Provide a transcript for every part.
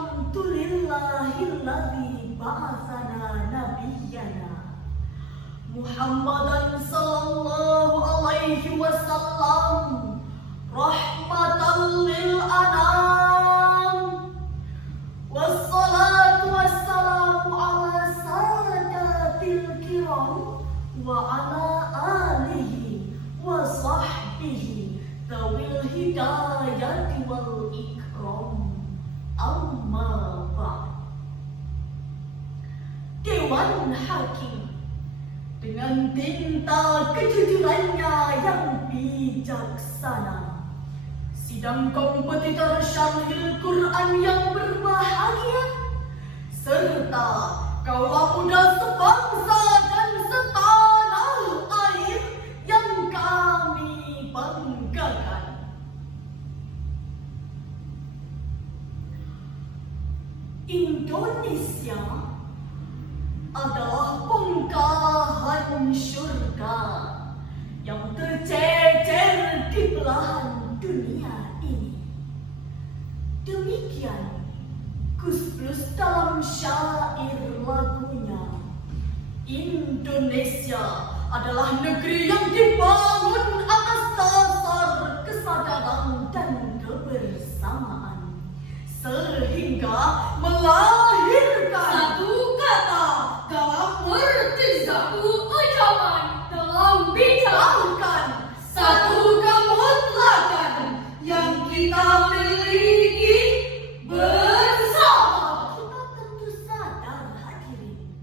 Alhamdulillahilladzi ba'atsana nabiyyana Muhammadan sallallahu alaihi wasallam rahmatan lil anam. Wassalatu wassalamu ala sadatil kiram wa ala alihi wa sahbihi tawil hidayati wal ikram. Amma ba'd. Dewan Hakim dengan tinta kejujurannya yang bijaksana, sidang kompetitor Syarhil Quran yang berbahagia, serta kaula muda sebangsa dan setanah air yang kami banggakan. Indonesia adalah bongkahan surga yang tercecer di belahan dunia ini. Demikian Gus Plus dalam syair lagunya. Indonesia adalah negeri yang dibangun atas dasar kesadaran dan kebersamaan, sehingga melahirkan satu kata dalam arti satu ucapan dalam bidangkan satu kemutlakan yang kita miliki bersama. Kita tentu sadar hadirin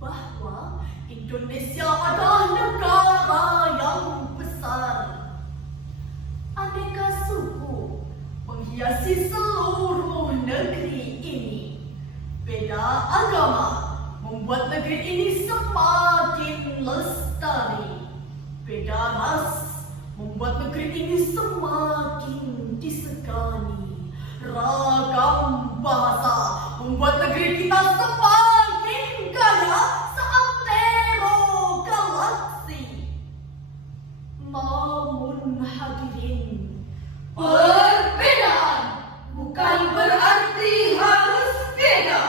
bahwa Indonesia adalah negara yang besar. Aneka suku menghiasi seluruh negeri ini. Beda agama membuat negeri ini semakin lestari. Beda ras membuat negeri ini semakin disegani. Ragam bahasa membuat negeri kita semakin kaya seantero galaksi. Namun hadirin, Perbedaan bukan berarti harus beda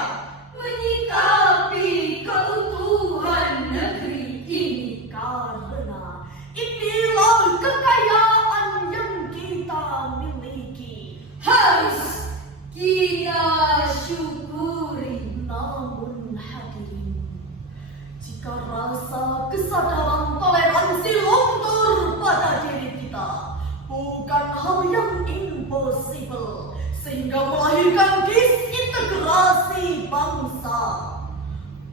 menyikapi keutuhan negeri ini, karena inilah kekayaan yang kita miliki, harus kita syukuri. namun hadirin, jika rasa kesadaran toleransi luntur pada diri kita, bukan hal yang impossible, sehingga melahirkan disintegrasi bangsa.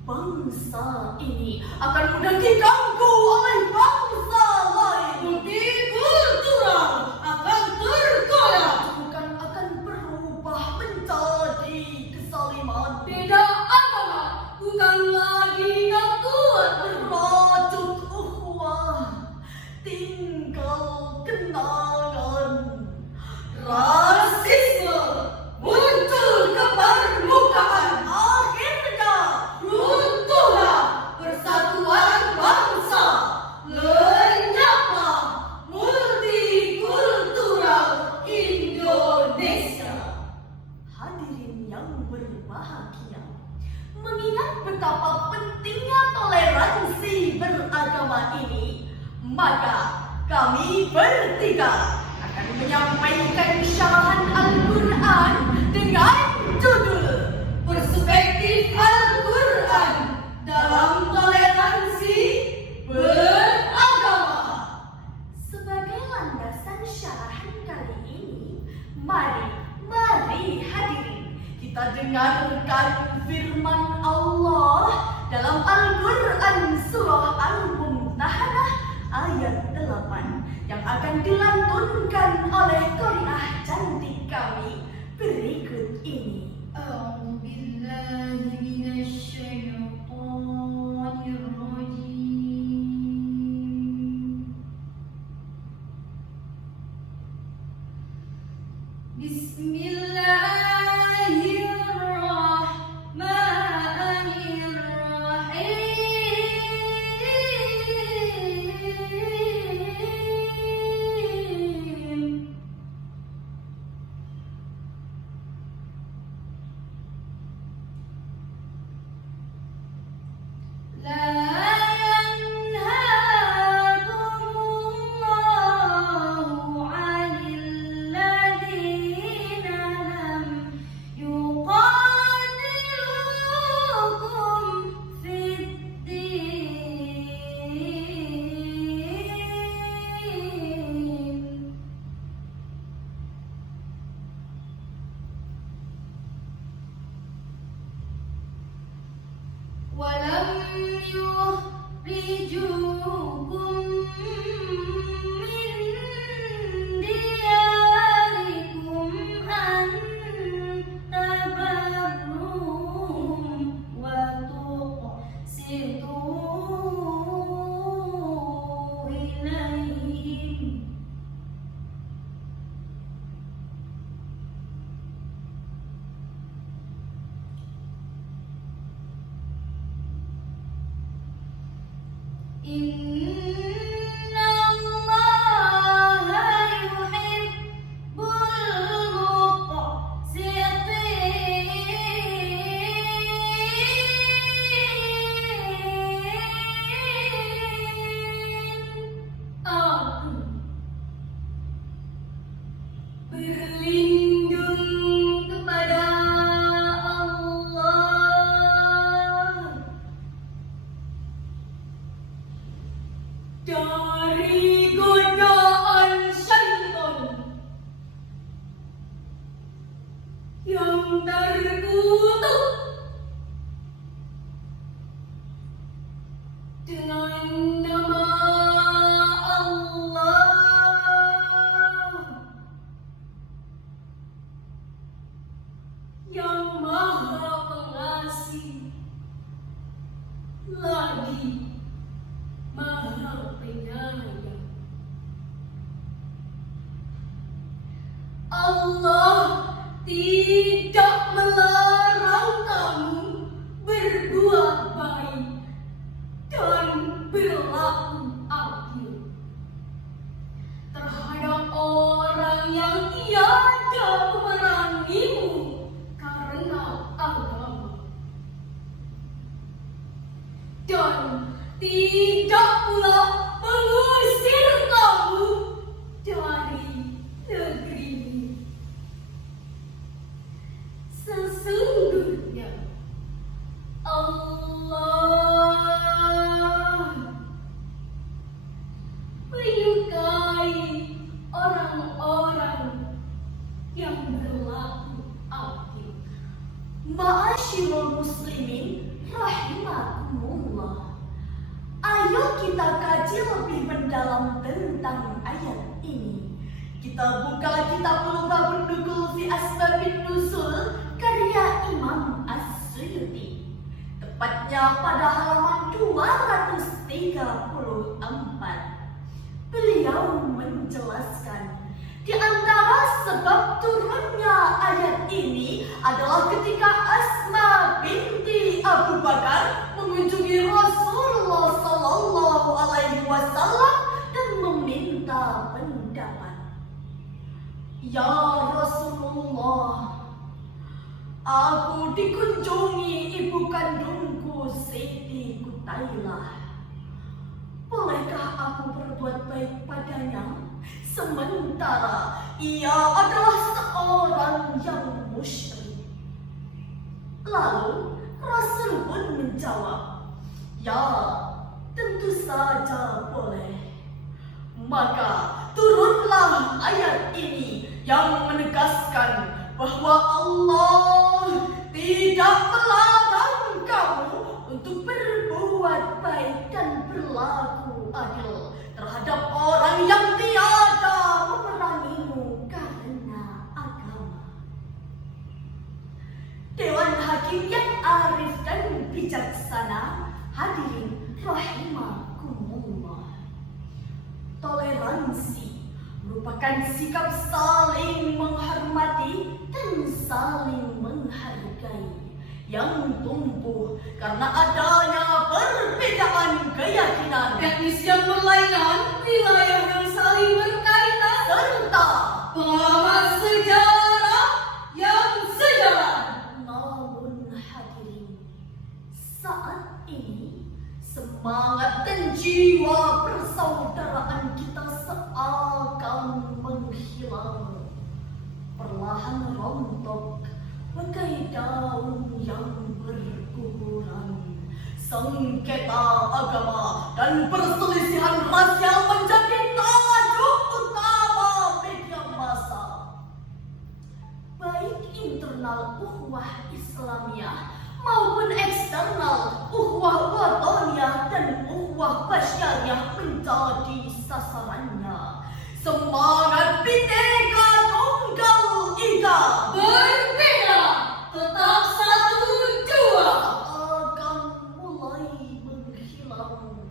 Bangsa ini akan mudah diganggu oleh bangsa lain. Multikultural akan tergoyah, Bukan akan berubah menjadi kesaliman. beda agama bukan lagi kuat. Merajut ukhuwah, tinggal kenangan. Rasisme muncul ke permukaan, Akhirnya runtuhlah persatuan bangsa, lenyaplah multikultural Indonesia. hadirin yang berbahagia, mengingat betapa pentingnya toleransi beragama ini, maka kami bertiga akan menyampaikan syarahan Al-Quran dengan judul Perspektif Al-Quran dalam toleransi beragama. Sebagai landasan syarahan kali ini, mari hadirin kita dengarkan firman Allah dalam Al-Quran surah Al-Mumtahanah ayat 8 yang akan dilantunkan oleh qari'ah cantik kami berikut ini. A'udzu billahi minasy syaithanir rajim. Bismillahirrahmanirrahim. يخرجوكم من دياركم أن تبروهم وتقسطوا إليهم إن الله يحب المقسطين. Aku berlindung kepada Allah dari godaan syaitan yang terkutuk dengan nama Allah yang Maha Pengasih lagi Maha Penyayang. Allah tidak melarang kamu berbuat baik dan berlaku adil terhadap orang yang tiada memerangimu karena agama, dan tidak pula mengusir kamu dari negeri ini. Sesungguhnya Allah menyukai orang-orang yang berlaku adil. Ma'asyiral muslimin rahimakumullah. Ayo kita kaji lebih mendalam tentang ayat ini. Kita buka kitab Lughah Nukul fi Asbabin Nuzul karya Imam As-Suyuti. Tepatnya pada halaman 234. Beliau menjelaskan di antara sebab turunnya ayat ini adalah ketika Asma binti Abu Bakar mengunjungi Rasulullah Sallallahu Alaihi Wasallam dan meminta pendapat. Ya Rasulullah, aku dikunjungi ibu kandungku Siti Qutailah. Bolehkah aku berbuat baik padanya? Sementara ia adalah seorang yang musyrik. Lalu Rasul pun menjawab, ya, tentu saja boleh. Maka turunlah ayat ini yang menegaskan bahwa Allah tidak melarang kamu untuk berbuat baik dan berlaku adil terhadap orang yang tiada memerangimu karena agama. Dewan Hakim yang arif dan bijaksana, hadirin rahimakumullah. Toleransi merupakan sikap saling menghormati dan saling menghargai yang tumbuh karena adanya perbedaan keyakinan, etnis yang berlainan, wilayah yang saling berkaitan, serta pengalaman sejarah yang sejalan. Namun hadirin, saat ini semangat dan jiwa persaudaraan kita seakan menghilang, perlahan rontok bagai daun yang berguguran. Sengketa agama dan perselisihan rasial menjadi tajuk utama media massa. Baik internal ukhuwah Islamiyah maupun eksternal, ukhuwah wataniyah dan ukhuwah basyariah menjadi sasarannya. Semangat Bhinneka Tunggal Ika, Berbeda, tetap satu jua. akan mulai menghilang.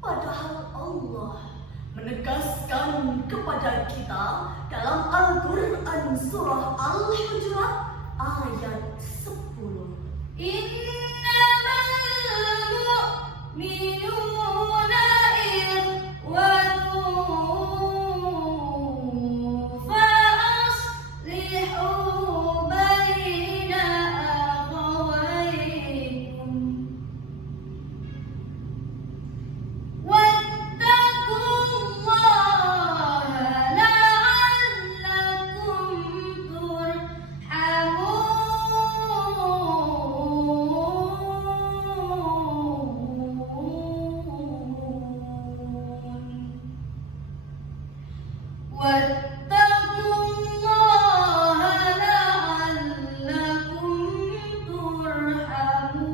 Padahal Allah menegaskan kepada kita dalam Al-Quran surah Al-Hujurat ayat 10. Innamal mu'minuna ikhwatun fa aslihu baina akhawaykum wattaqullaha la'allakum turhamun. Wattaqullaha la'allakum turhamun.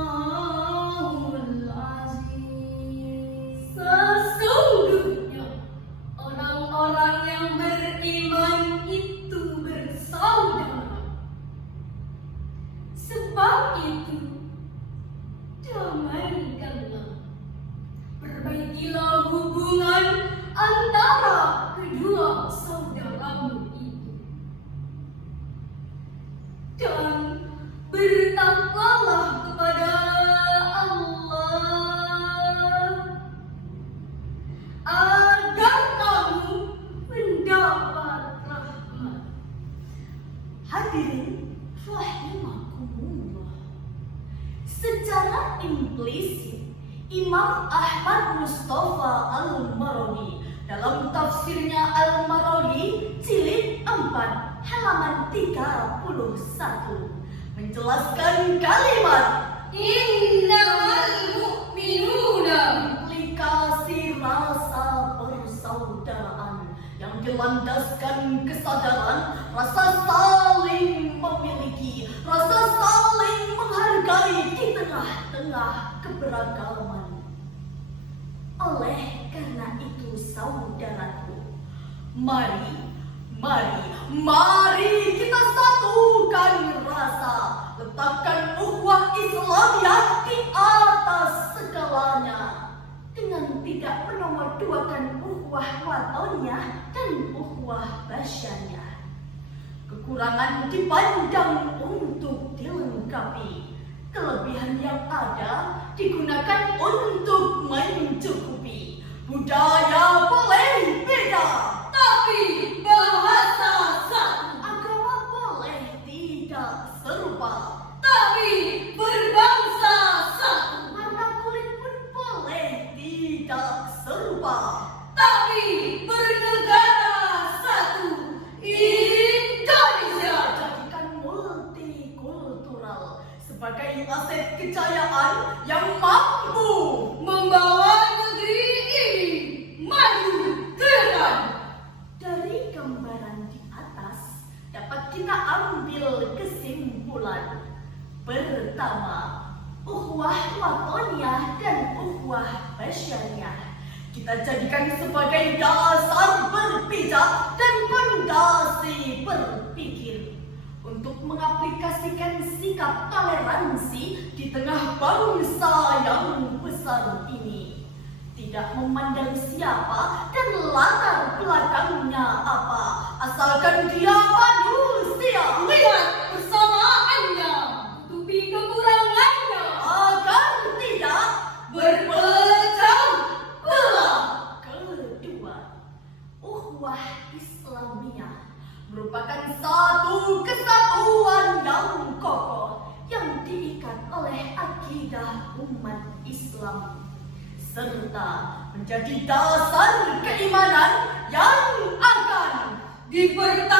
Shadaqallahul Aziz. Sesungguhnya orang-orang yang beriman itu bersaudara. Sebab itu, damaikanlah, perbaikilah hubungan antara kedua saudaramu itu, dan bertakwalah kepada Allah agar kamu mendapat rahmat. Hadirin rahimakumullah. Secara implisit, Imam Ahmad Mustafa Al-Maraghi dalam tafsirnya Al-Maraghi jilid 4 halaman 31 menjelaskan kalimat Innamal mu'minuna implikasi rasa persaudaraan yang dilandaskan kesadaran, rasa saling memiliki, rasa saling menghargai di tengah-tengah keberagaman. Oleh karena itu saudaraku, mari kita satukan rasa, letakkan ukhuwah Islamiyah di atas segalanya dengan tidak menomorduakan ukhuwah wataniyah dan ukhuwah basyariah. Kekurangan dipandang untuk dilengkapi, kelebihan yang ada digunakan untuk mencukupi. Budaya boleh beda, tapi bahasa satu, agama boleh tidak serupa, tapi berbangsa satu, warna kulit pun boleh tidak serupa. tapi bernegara satu, Indonesia. Jadikan multikultural sebagai aset kejayaan yang mampu Membawa negeri ini maju ke depan. Dari gambaran di atas dapat kita ambil kesimpulan. Pertama, ukhuwah wataniyah dan ukhuwah basyariah kita jadikan sebagai dasar berpijak dan fondasi berpikir untuk mengaplikasikan sikap toleransi di tengah bangsa yang besar ini. Tidak memandang siapa dan latar belakangnya apa, asalkan dia manusia. Lihat persamaannya, tutupi kekurangannya, Agar tidak berpecah belah. Kedua, ukhuwah Islamiyah merupakan satu kesatuan yang kokoh yang diikat oleh akidah umat Islam serta menjadi dasar keimanan yang akan Dipertahankan